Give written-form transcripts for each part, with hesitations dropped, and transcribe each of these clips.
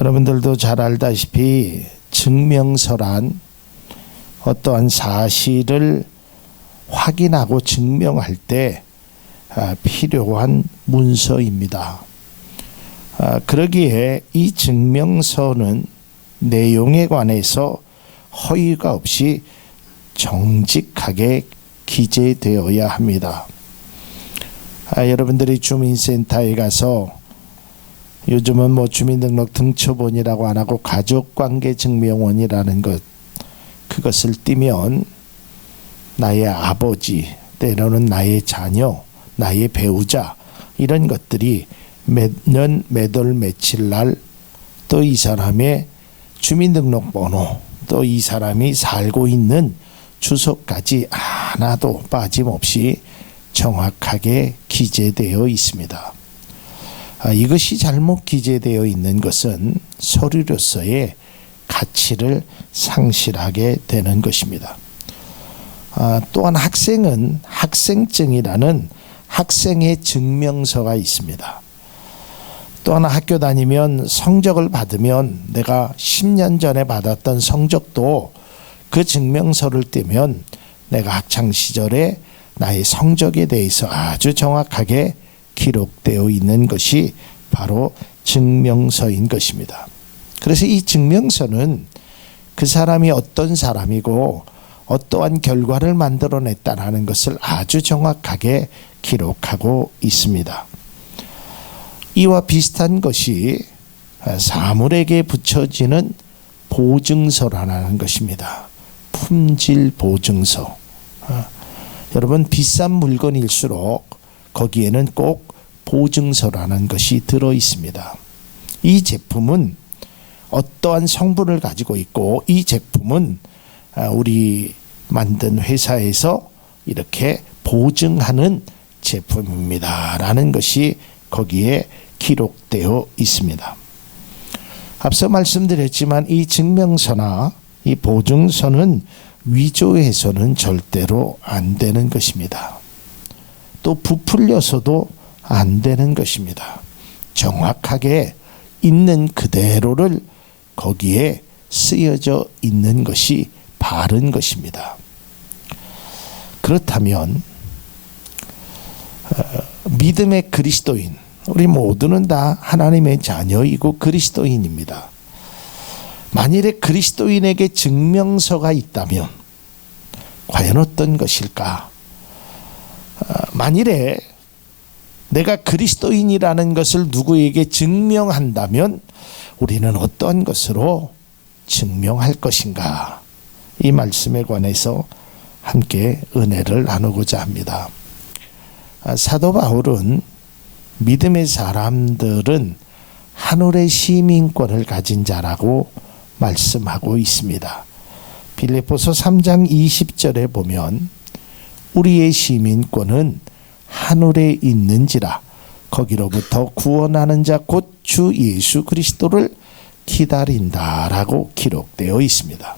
여러분들도 잘 알다시피 증명서란 어떠한 사실을 확인하고 증명할 때 필요한 문서입니다. 그러기에 이 증명서는 내용에 관해서 허위가 없이 정직하게 기재되어야 합니다. 여러분들이 주민센터에 가서 요즘은 주민등록 등초본이라고 안 하고 가족관계증명원이라는 그것을 띄면 나의 아버지, 때로는 나의 자녀, 나의 배우자 이런 것들이 몇 년 몇 월 며칠 날 또 이 사람의 주민등록번호, 또 이 사람이 살고 있는 주소까지 하나도 빠짐없이 정확하게 기재되어 있습니다. 이것이 잘못 기재되어 있는 것은 서류로서의 가치를 상실하게 되는 것입니다. 또한 학생은 학생증이라는 학생의 증명서가 있습니다. 또 하나 학교 다니면 성적을 받으면 내가 10년 전에 받았던 성적도 그 증명서를 떼면 내가 학창시절에 나의 성적에 대해서 아주 정확하게 기록되어 있는 것이 바로 증명서인 것입니다. 그래서 이 증명서는 그 사람이 어떤 사람이고 어떠한 결과를 만들어냈다는 것을 아주 정확하게 기록하고 있습니다. 이와 비슷한 것이 사물에게 붙여지는 보증서라는 것입니다. 품질 보증서. 여러분, 비싼 물건일수록 거기에는 꼭 보증서라는 것이 들어 있습니다. 이 제품은 어떠한 성분을 가지고 있고 이 제품은 우리 만든 회사에서 이렇게 보증하는 제품입니다 라는 것이 거기에 기록되어 있습니다. 앞서 말씀드렸지만 이 증명서나 이 보증서는 위조해서는 절대로 안 되는 것입니다. 또 부풀려서도 안 되는 것입니다. 정확하게 있는 그대로를 거기에 쓰여져 있는 것이 바른 것입니다. 그렇다면 믿음의 그리스도인, 우리 모두는 다 하나님의 자녀이고 그리스도인입니다. 만일에 그리스도인에게 증명서가 있다면 과연 어떤 것일까? 만일에 내가 그리스도인이라는 것을 누구에게 증명한다면 우리는 어떤 것으로 증명할 것인가? 이 말씀에 관해서 함께 은혜를 나누고자 합니다. 사도 바울은 믿음의 사람들은 하늘의 시민권을 가진 자라고 말씀하고 있습니다. 빌립보서 3장 20절에 보면 우리의 시민권은 하늘에 있는지라 거기로부터 구원하는 자 곧 주 예수 그리스도를 기다린다라고 기록되어 있습니다.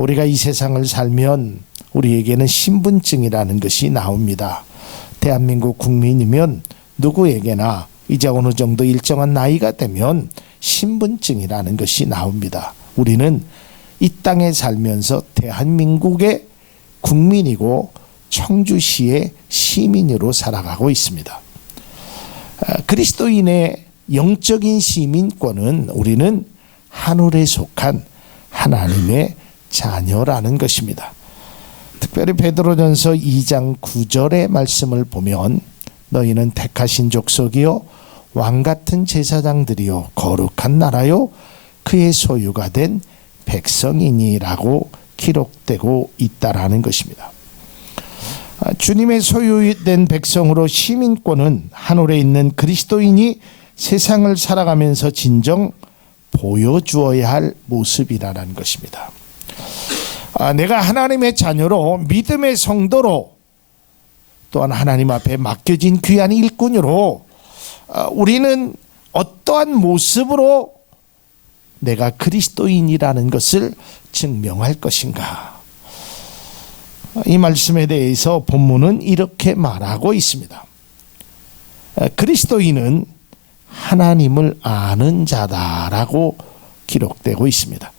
우리가 이 세상을 살면 우리에게는 신분증이라는 것이 나옵니다. 대한민국 국민이면 누구에게나 이제 어느 정도 일정한 나이가 되면 신분증이라는 것이 나옵니다. 우리는 이 땅에 살면서 대한민국의 국민이고 청주시의 시민으로 살아가고 있습니다. 그리스도인의 영적인 시민권은 우리는 하늘에 속한 하나님의 자녀라는 것입니다. 특별히 베드로전서 2장 9절의 말씀을 보면 너희는 택하신 족속이요 왕같은 제사장들이요 거룩한 나라요 그의 소유가 된 백성이니라고 기록되고 있다라는 것입니다. 주님의 소유된 백성으로 시민권은 하늘에 있는 그리스도인이 세상을 살아가면서 진정 보여주어야 할 모습이라는 것입니다. 내가 하나님의 자녀로 믿음의 성도로 또한 하나님 앞에 맡겨진 귀한 일꾼으로 우리는 어떠한 모습으로 내가 그리스도인이라는 것을 증명할 것인가? 이 말씀에 대해서 본문은 이렇게 말하고 있습니다. 그리스도인은 하나님을 아는 자다라고 기록되고 있습니다.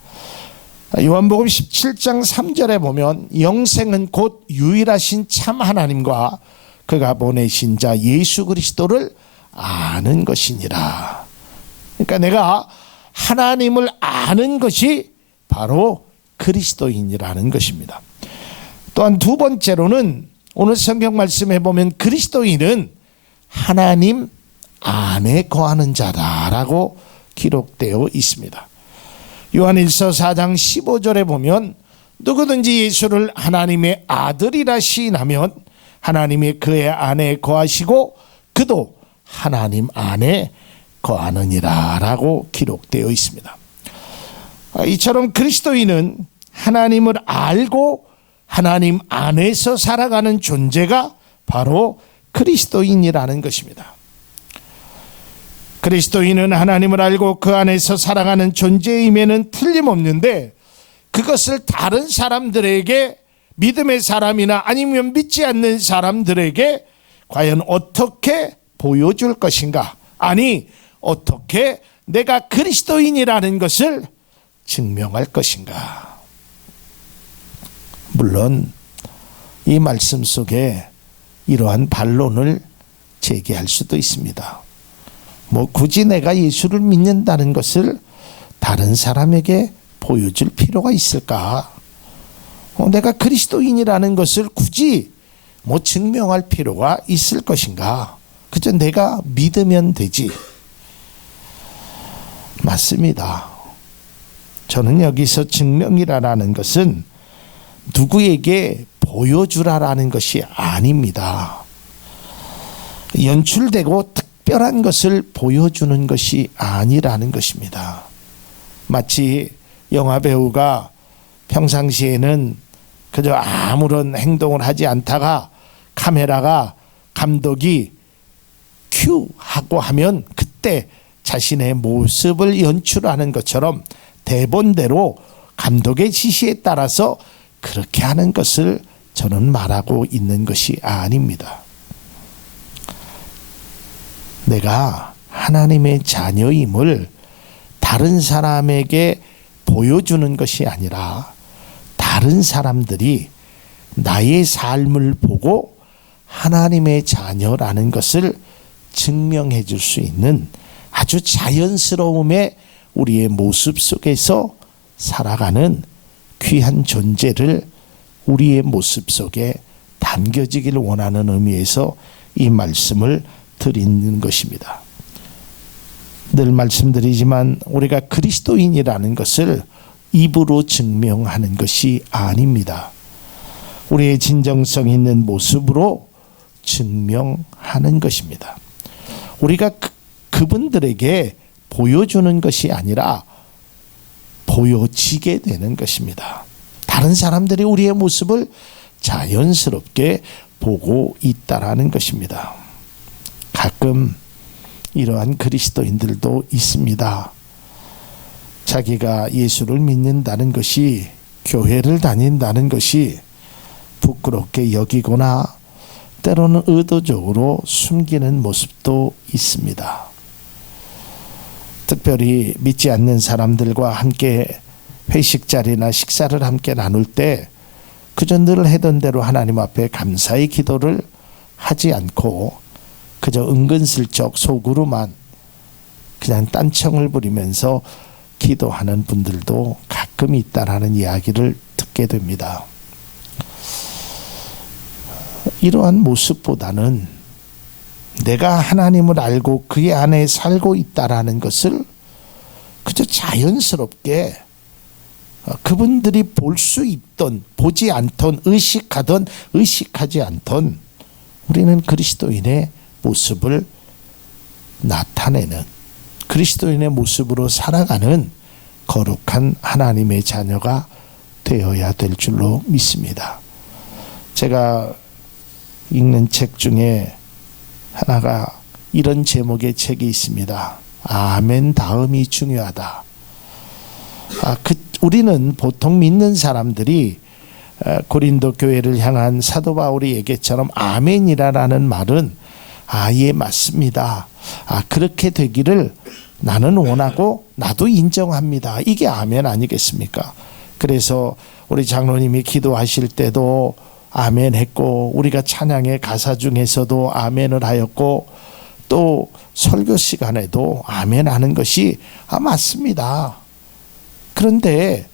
요한복음 17장 3절에 보면 영생은 곧 유일하신 참 하나님과 그가 보내신 자 예수 그리스도를 아는 것이니라. 그러니까 내가 하나님을 아는 것이 바로 그리스도인이라는 것입니다. 또한 두 번째로는 오늘 성경 말씀에 보면 그리스도인은 하나님 안에 거하는 자다라고 기록되어 있습니다. 요한일서 4장 15절에 보면 누구든지 예수를 하나님의 아들이라 시인하면 하나님이 그의 안에 거하시고 그도 하나님 안에 거하느니라 라고 기록되어 있습니다. 이처럼 그리스도인은 하나님을 알고 하나님 안에서 살아가는 존재가 바로 그리스도인이라는 것입니다. 그리스도인은 하나님을 알고 그 안에서 살아가는 존재임에는 틀림없는데 그것을 다른 사람들에게 믿음의 사람이나 아니면 믿지 않는 사람들에게 과연 어떻게 보여줄 것인가? 아니 어떻게 내가 그리스도인이라는 것을 증명할 것인가? 물론 이 말씀 속에 이러한 반론을 제기할 수도 있습니다. 굳이 내가 예수를 믿는다는 것을 다른 사람에게 보여줄 필요가 있을까? 내가 그리스도인이라는 것을 굳이 증명할 필요가 있을 것인가? 그저 내가 믿으면 되지. 맞습니다. 저는 여기서 증명이라는 것은 누구에게 보여주라라는 것이 아닙니다. 연출되고 특별한 것을 보여주는 것이 아니라는 것입니다. 마치 영화배우가 평상시에는 그저 아무런 행동을 하지 않다가 카메라가 감독이 큐 하고 하면 그때 자신의 모습을 연출하는 것처럼 대본대로 감독의 지시에 따라서 그렇게 하는 것을 저는 말하고 있는 것이 아닙니다. 내가 하나님의 자녀임을 다른 사람에게 보여주는 것이 아니라 다른 사람들이 나의 삶을 보고 하나님의 자녀라는 것을 증명해 줄 수 있는 아주 자연스러움의 우리의 모습 속에서 살아가는 귀한 존재를 우리의 모습 속에 담겨지길 원하는 의미에서 이 말씀을 드리는 것입니다. 늘 말씀드리지만 우리가 그리스도인이라는 것을 입으로 증명하는 것이 아닙니다. 우리의 진정성 있는 모습으로 증명하는 것입니다. 우리가 그분들에게 보여주는 것이 아니라 보여지게 되는 것입니다. 다른 사람들이 우리의 모습을 자연스럽게 보고 있다라는 것입니다. 가끔 이러한 그리스도인들도 있습니다. 자기가 예수를 믿는다는 것이, 교회를 다닌다는 것이 부끄럽게 여기거나 때로는 의도적으로 숨기는 모습도 있습니다. 특별히 믿지 않는 사람들과 함께 회식 자리나 식사를 함께 나눌 때 그저 늘 하던 대로 하나님 앞에 감사의 기도를 하지 않고 그저 은근슬쩍 속으로만 그냥 딴청을 부리면서 기도하는 분들도 가끔 있다라는 이야기를 듣게 됩니다. 이러한 모습보다는 내가 하나님을 알고 그의 안에 살고 있다라는 것을 그저 자연스럽게 그분들이 볼 수 있던, 보지 않던, 의식하던, 의식하지 않던 우리는 그리스도인의 모습을 나타내는, 그리스도인의 모습으로 살아가는 거룩한 하나님의 자녀가 되어야 될 줄로 믿습니다. 제가 읽는 책 중에 하나가 이런 제목의 책이 있습니다. 아멘 다음이 중요하다. 우리는 보통 믿는 사람들이 고린도 교회를 향한 사도 바울의 얘기처럼 아멘이라는 말은 예, 맞습니다. 그렇게 되기를 나는 원하고 나도 인정합니다. 이게 아멘 아니겠습니까? 그래서 우리 장로님이 기도하실 때도 아멘 했고, 우리가 찬양의 가사 중에서도 아멘을 하였고, 또 설교 시간에도 아멘 하는 것이 맞습니다. 그런데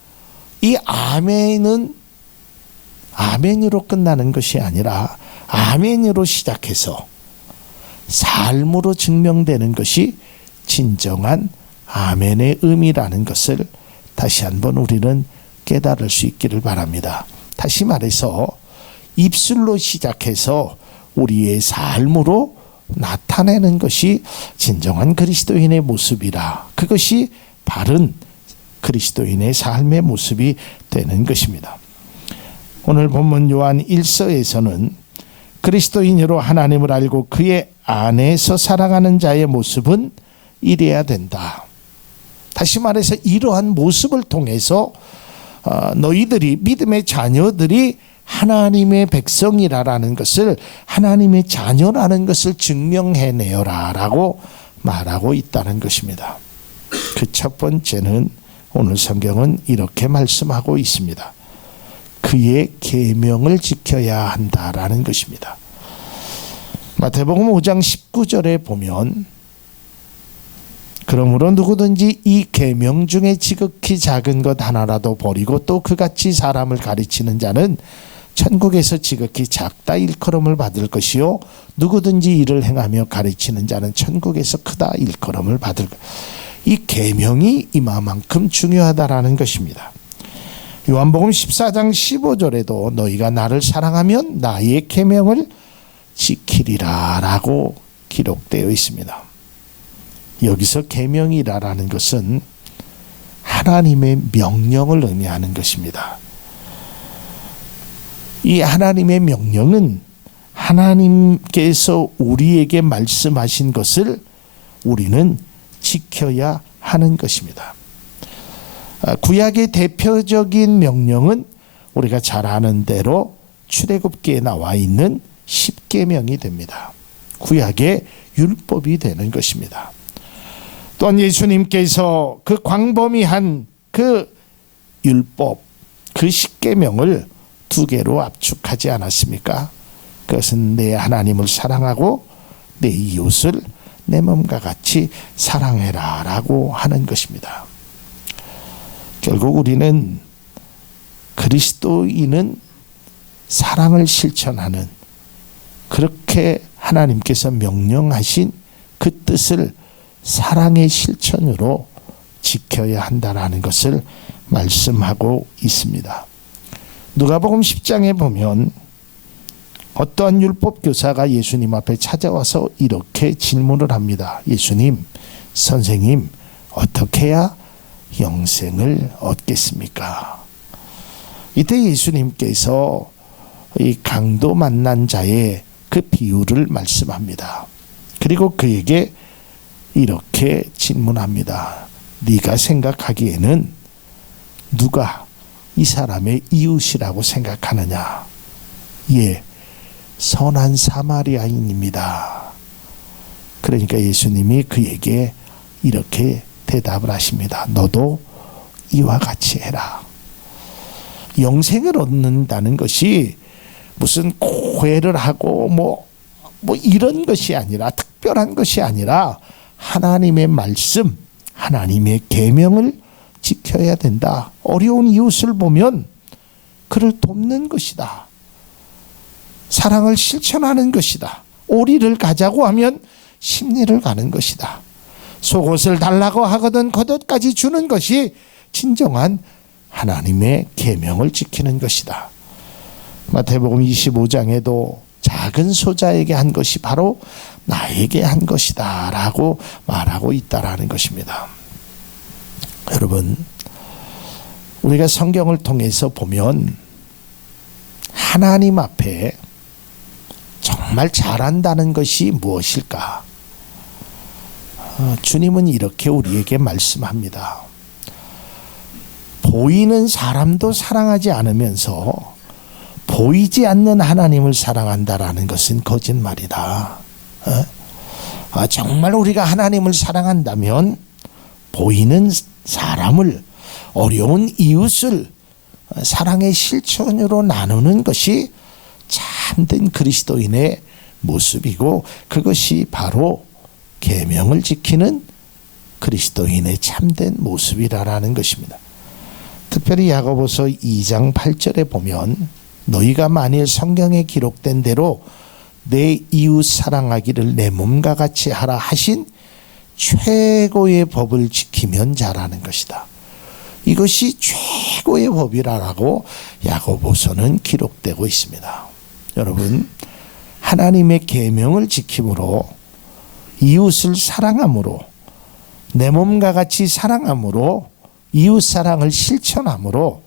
이 아멘은 아멘으로 끝나는 것이 아니라 아멘으로 시작해서 삶으로 증명되는 것이 진정한 아멘의 의미라는 것을 다시 한번 우리는 깨달을 수 있기를 바랍니다. 다시 말해서 입술로 시작해서 우리의 삶으로 나타내는 것이 진정한 그리스도인의 모습이라, 그것이 바른 그리스도인의 삶의 모습이 되는 것입니다. 오늘 본문 요한 1서에서는 그리스도인으로 하나님을 알고 그의 안에서 살아가는 자의 모습은 이래야 된다. 다시 말해서 이러한 모습을 통해서 너희들이, 믿음의 자녀들이 하나님의 백성이라는 것을, 하나님의 자녀라는 것을 증명해내어라 라고 말하고 있다는 것입니다. 그 첫 번째는 오늘 성경은 이렇게 말씀하고 있습니다. 그의 계명을 지켜야 한다라는 것입니다. 마태복음 5장 19절에 보면, 그러므로 누구든지 이 계명 중에 지극히 작은 것 하나라도 버리고 또 그같이 사람을 가르치는 자는 천국에서 지극히 작다 일컬음을 받을 것이요 누구든지 이를 행하며 가르치는 자는 천국에서 크다 일컬음을 받을 것. 이 계명이 이만큼 중요하다라는 것입니다. 요한복음 14장 15절에도 너희가 나를 사랑하면 나의 계명을 지키리라 라고 기록되어 있습니다. 여기서 계명이라는 것은 하나님의 명령을 의미하는 것입니다. 이 하나님의 명령은 하나님께서 우리에게 말씀하신 것을 우리는 지켜야 하는 것입니다. 구약의 대표적인 명령은 우리가 잘 아는 대로 출애굽기에 나와 있는 십계명이 됩니다. 구약의 율법이 되는 것입니다. 또한 예수님께서 그 광범위한 그 율법, 그 십계명을 두 개로 압축하지 않았습니까? 그것은 내 하나님을 사랑하고 내 이웃을 내 몸과 같이 사랑해라 라고 하는 것입니다. 결국 우리는, 그리스도인은 사랑을 실천하는, 그렇게 하나님께서 명령하신 그 뜻을 사랑의 실천으로 지켜야 한다는 것을 말씀하고 있습니다. 누가복음 10장에 보면 어떠한 율법 교사가 예수님 앞에 찾아와서 이렇게 질문을 합니다. 예수님, 선생님, 어떻게 해야 영생을 얻겠습니까? 이때 예수님께서 이 강도 만난 자의 그 비유를 말씀합니다. 그리고 그에게 이렇게 질문합니다. 네가 생각하기에는 누가 이 사람의 이웃이라고 생각하느냐? 예, 선한 사마리아인입니다. 그러니까 예수님이 그에게 이렇게 대답을 하십니다. 너도 이와 같이 해라. 영생을 얻는다는 것이 무슨 고해를 하고 뭐 이런 것이 아니라, 특별한 것이 아니라 하나님의 말씀, 하나님의 계명을 지켜야 된다. 어려운 이웃을 보면 그를 돕는 것이다. 사랑을 실천하는 것이다. 오리를 가자고 하면 십리를 가는 것이다. 속옷을 달라고 하거든 겉옷까지 주는 것이 진정한 하나님의 계명을 지키는 것이다. 마태복음 25장에도 작은 소자에게 한 것이 바로 나에게 한 것이다 라고 말하고 있다라는 것입니다. 여러분, 우리가 성경을 통해서 보면 하나님 앞에 정말 잘한다는 것이 무엇일까? 주님은 이렇게 우리에게 말씀합니다. 보이는 사람도 사랑하지 않으면서 보이지 않는 하나님을 사랑한다라는 것은 거짓말이다 정말 우리가 하나님을 사랑한다면 보이는 사람을, 어려운 이웃을 사랑의 실천으로 나누는 것이 참된 그리스도인의 모습이고, 그것이 바로 계명을 지키는 그리스도인의 참된 모습이라는 것입니다. 특별히 야고보서 2장 8절에 보면, 너희가 만일 성경에 기록된 대로 내 이웃 사랑하기를 내 몸과 같이 하라 하신 최고의 법을 지키면 잘하는 것이다. 이것이 최고의 법이라고 야고보서는 기록되고 있습니다. 여러분, 하나님의 계명을 지킴으로, 이웃을 사랑함으로, 내 몸과 같이 사랑함으로, 이웃 사랑을 실천함으로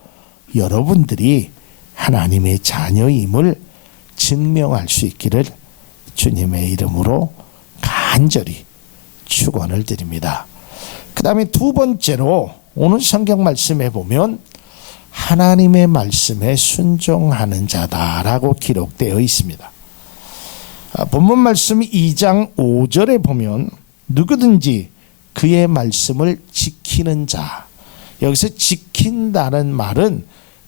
여러분들이 하나님의 자녀임을 증명할 수 있기를 주님의 이름으로 간절히 축원을 드립니다. 그 다음에 두 번째로 오늘 성경 말씀에 보면 하나님의 말씀에 순종하는 자다라고 기록되어 있습니다. 본문 말씀 2장 5절에 보면 누구든지 그의 말씀을 지키는 자, 여기서 지킨다는 말은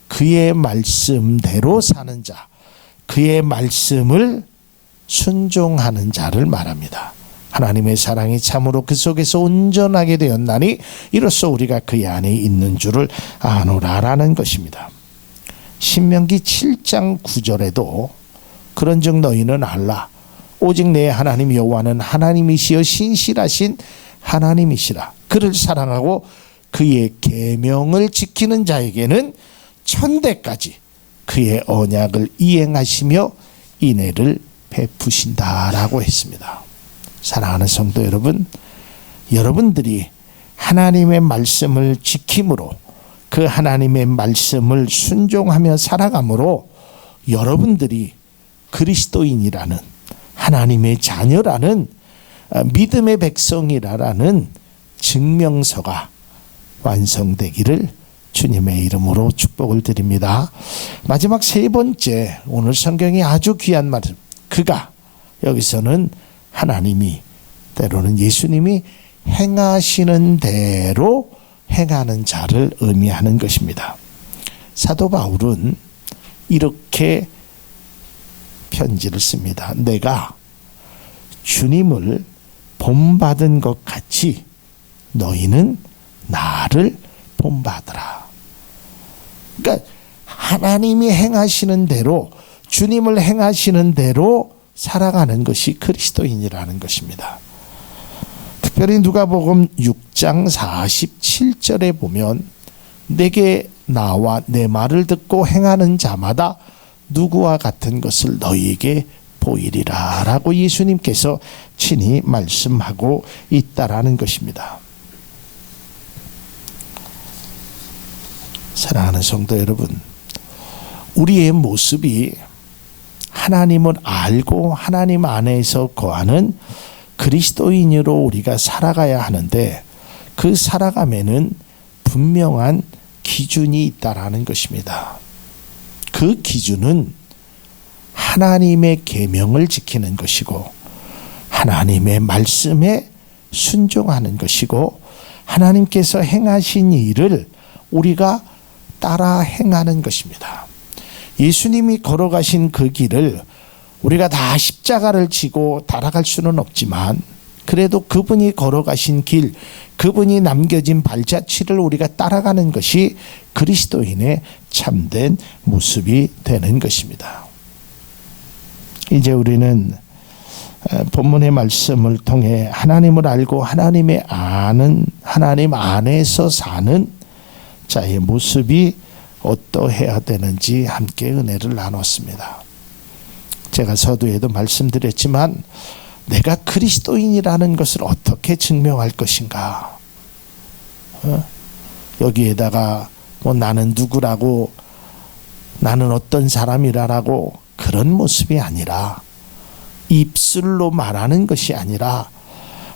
그의 말씀대로 사는 자, 그의 말씀을 순종하는 자를 말합니다. 하나님의 사랑이 참으로 그 속에서 온전하게 되었나니 이로써 우리가 그의 안에 있는 줄을 아노라라는 것입니다. 신명기 7장 9절에도 그런즉 너희는 알라. 오직 내 하나님 여호와는 하나님이시여 신실하신 하나님이시라. 그를 사랑하고 그의 계명을 지키는 자에게는 천대까지 그의 언약을 이행하시며 인애를 베푸신다라고 했습니다. 사랑하는 성도 여러분, 여러분들이 하나님의 말씀을 지킴으로, 그 하나님의 말씀을 순종하며 살아감으로 여러분들이 그리스도인이라는, 하나님의 자녀라는, 믿음의 백성이라는 증명서가 완성되기를 주님의 이름으로 축복을 드립니다. 마지막 세 번째, 오늘 성경이 아주 귀한 말씀, 그가, 여기서는 하나님이, 때로는 예수님이 행하시는 대로 행하는 자를 의미하는 것입니다. 사도 바울은 이렇게 편지를 씁니다. 내가 주님을 본받은 것 같이 너희는 나를 본받으라. 그러니까 하나님이 행하시는 대로, 주님을 행하시는 대로 살아가는 것이 그리스도인이라는 것입니다. 특별히 누가복음 6장 47절에 보면 내게 나와 내 말을 듣고 행하는 자마다 누구와 같은 것을 너희에게 보이리라 라고 예수님께서 친히 말씀하고 있다라는 것입니다. 사랑하는 성도 여러분, 우리의 모습이 하나님을 알고 하나님 안에서 거하는 그리스도인으로 우리가 살아가야 하는데, 그 살아감에는 분명한 기준이 있다라는 것입니다. 그 기준은 하나님의 계명을 지키는 것이고, 하나님의 말씀에 순종하는 것이고, 하나님께서 행하신 일을 우리가 따라 행하는 것입니다. 예수님이 걸어가신 그 길을 우리가 다 십자가를 지고 따라갈 수는 없지만, 그래도 그분이 걸어가신 길, 그분이 남겨진 발자취를 우리가 따라가는 것이 그리스도인의 참된 모습이 되는 것입니다. 이제 우리는 본문의 말씀을 통해 하나님을 알고 하나님의 아는, 하나님 안에서 사는 자의 모습이 어떠해야 되는지 함께 은혜를 나눴습니다. 제가 서두에도 말씀드렸지만, 내가 그리스도인이라는 것을 어떻게 증명할 것인가? 여기에다가 뭐 나는 누구라고, 나는 어떤 사람이라고, 그런 모습이 아니라, 입술로 말하는 것이 아니라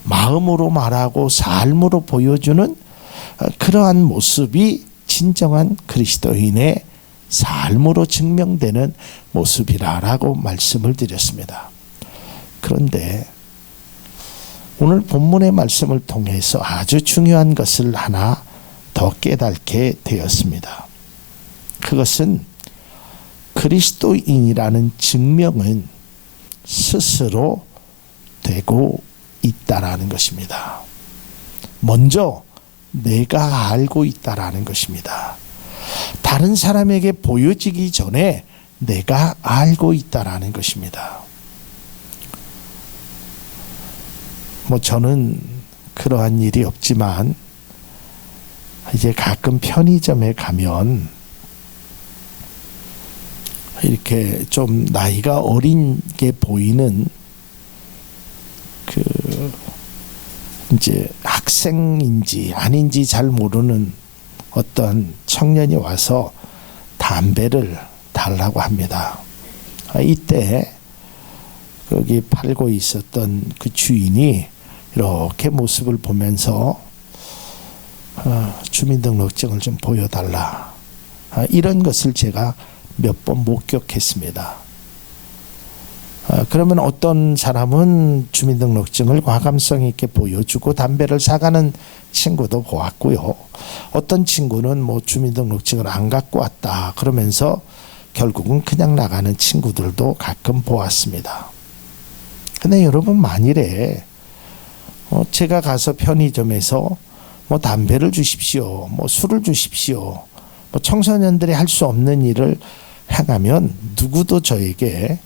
마음으로 말하고 삶으로 보여주는 그러한 모습이 진정한 그리스도인의 삶으로 증명되는 모습이라고 말씀을 드렸습니다. 그런데 오늘 본문의 말씀을 통해서 아주 중요한 것을 하나 더 깨닫게 되었습니다. 그것은 그리스도인이라는 증명은 스스로 되고 있다라는 것입니다. 먼저 내가 알고 있다라는 것입니다. 다른 사람에게 보여지기 전에 내가 알고 있다라는 것입니다. 저는 그러한 일이 없지만 이제 가끔 편의점에 가면 이렇게 좀 나이가 어린 게 보이는 이제 학생인지 아닌지 잘 모르는 어떤 청년이 와서 담배를 달라고 합니다. 이때 거기 팔고 있었던 그 주인이 이렇게 모습을 보면서 주민등록증을 좀 보여달라, 이런 것을 제가 몇 번 목격했습니다. 그러면 어떤 사람은 주민등록증을 과감성 있게 보여주고 담배를 사가는 친구도 보았고요. 어떤 친구는 주민등록증을 안 갖고 왔다 그러면서 결국은 그냥 나가는 친구들도 가끔 보았습니다. 근데 여러분, 만일에 제가 가서 편의점에서 담배를 주십시오, 술을 주십시오, 청소년들이 할 수 없는 일을 행하면 누구도 저에게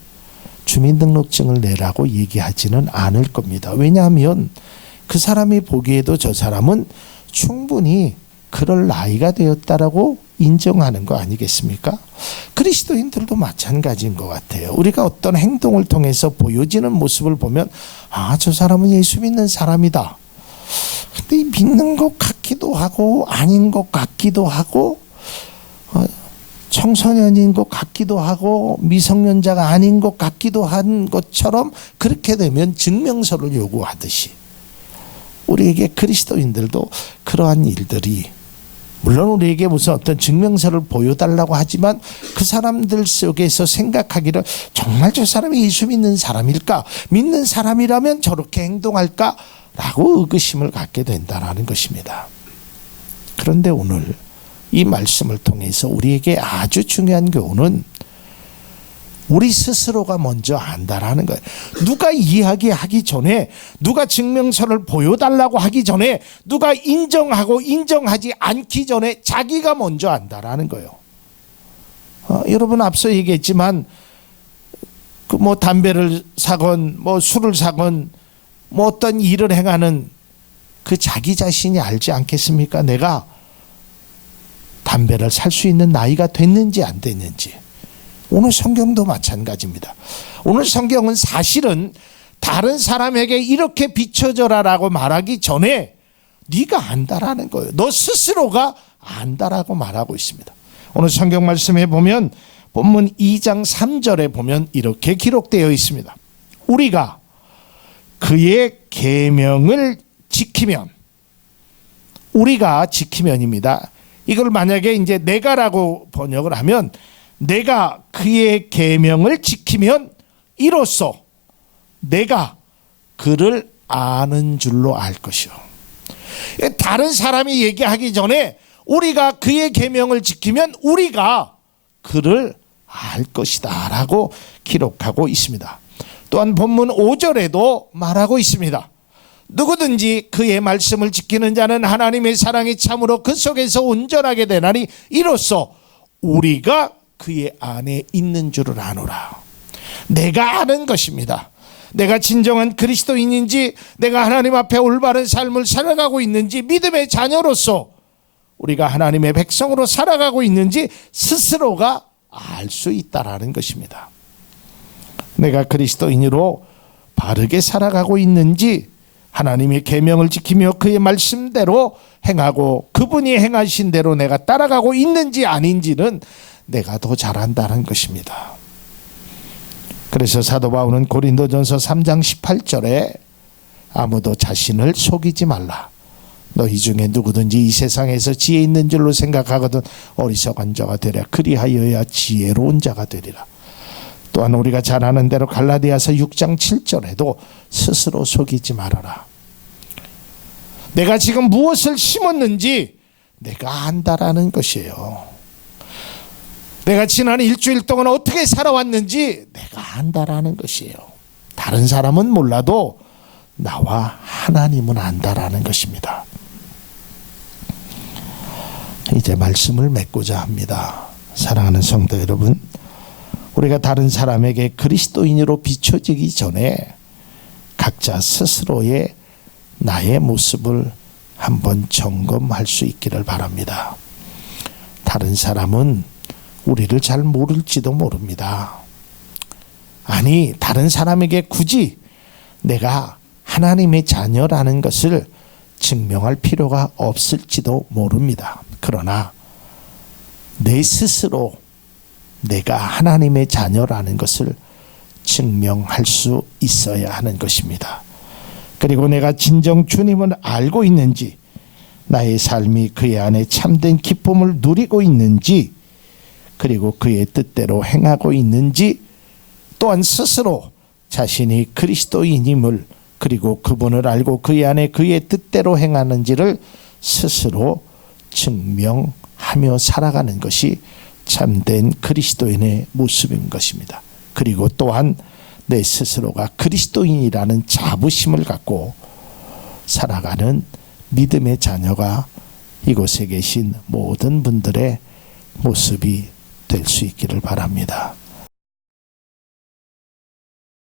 주민등록증을 내라고 얘기하지는 않을 겁니다. 왜냐하면 그 사람이 보기에도 저 사람은 충분히 그럴 나이가 되었다라고 인정하는 거 아니겠습니까? 그리스도인들도 마찬가지인 것 같아요. 우리가 어떤 행동을 통해서 보여지는 모습을 보면 저 사람은 예수 믿는 사람이다. 근데 믿는 것 같기도 하고 아닌 것 같기도 하고 청소년인 것 같기도 하고 미성년자가 아닌 것 같기도 한 것처럼, 그렇게 되면 증명서를 요구하듯이 우리에게 그리스도인들도 그러한 일들이, 물론 우리에게 무슨 어떤 증명서를 보여달라고 하지만 그 사람들 속에서 생각하기를 정말 저 사람이 예수 믿는 사람일까, 믿는 사람이라면 저렇게 행동할까 라고 의구심을 갖게 된다는 것입니다. 그런데 오늘 이 말씀을 통해서 우리에게 아주 중요한 교훈은 우리 스스로가 먼저 안다라는 거예요. 누가 이야기하기 전에, 누가 증명서를 보여달라고 하기 전에, 누가 인정하고 인정하지 않기 전에 자기가 먼저 안다라는 거예요. 여러분, 앞서 얘기했지만 담배를 사건 술을 사건 어떤 일을 행하는 그 자기 자신이 알지 않겠습니까? 내가 담배를 살 수 있는 나이가 됐는지 안 됐는지. 오늘 성경도 마찬가지입니다. 오늘 성경은 사실은 다른 사람에게 이렇게 비춰져라라고 말하기 전에 네가 안다라는 거예요. 너 스스로가 안다라고 말하고 있습니다. 오늘 성경 말씀에 보면 본문 2장 3절에 보면 이렇게 기록되어 있습니다. 우리가 그의 계명을 지키면, 우리가 지키면입니다. 이걸 만약에 이제 내가라고 번역을 하면, 내가 그의 계명을 지키면 이로써 내가 그를 아는 줄로 알 것이요. 다른 사람이 얘기하기 전에 우리가 그의 계명을 지키면 우리가 그를 알 것이다 라고 기록하고 있습니다. 또한 본문 5절에도 말하고 있습니다. 누구든지 그의 말씀을 지키는 자는 하나님의 사랑이 참으로 그 속에서 온전하게 되나니 이로써 우리가 그의 안에 있는 줄을 아노라. 내가 아는 것입니다. 내가 진정한 그리스도인인지, 내가 하나님 앞에 올바른 삶을 살아가고 있는지, 믿음의 자녀로서 우리가 하나님의 백성으로 살아가고 있는지 스스로가 알 수 있다라는 것입니다. 내가 그리스도인으로 바르게 살아가고 있는지, 하나님의 계명을 지키며 그의 말씀대로 행하고 그분이 행하신 대로 내가 따라가고 있는지 아닌지는 내가 더 잘 안다는 것입니다. 그래서 사도 바울은 고린도전서 3장 18절에 아무도 자신을 속이지 말라. 너희 중에 누구든지 이 세상에서 지혜 있는 줄로 생각하거든 어리석은 자가 되랴. 그리하여야 지혜로운 자가 되리라. 또한 우리가 잘 아는 대로 갈라디아서 6장 7절에도 스스로 속이지 말아라. 내가 지금 무엇을 심었는지 내가 안다라는 것이에요. 내가 지난 일주일 동안 어떻게 살아왔는지 내가 안다라는 것이에요. 다른 사람은 몰라도 나와 하나님은 안다라는 것입니다. 이제 말씀을 맺고자 합니다. 사랑하는 성도 여러분, 우리가 다른 사람에게 그리스도인으로 비춰지기 전에 각자 스스로의 나의 모습을 한번 점검할 수 있기를 바랍니다. 다른 사람은 우리를 잘 모를지도 모릅니다. 아니, 다른 사람에게 굳이 내가 하나님의 자녀라는 것을 증명할 필요가 없을지도 모릅니다. 그러나 내 스스로 내가 하나님의 자녀라는 것을 증명할 수 있어야 하는 것입니다. 그리고 내가 진정 주님을 알고 있는지, 나의 삶이 그의 안에 참된 기쁨을 누리고 있는지, 그리고 그의 뜻대로 행하고 있는지, 또한 스스로 자신이 그리스도인임을, 그리고 그분을 알고 그의 안에 그의 뜻대로 행하는지를 스스로 증명하며 살아가는 것이 참된 그리스도인의 모습인 것입니다. 그리고 또한 내 스스로가 그리스도인이라는 자부심을 갖고 살아가는 믿음의 자녀가 이곳에 계신 모든 분들의 모습이 될 수 있기를 바랍니다.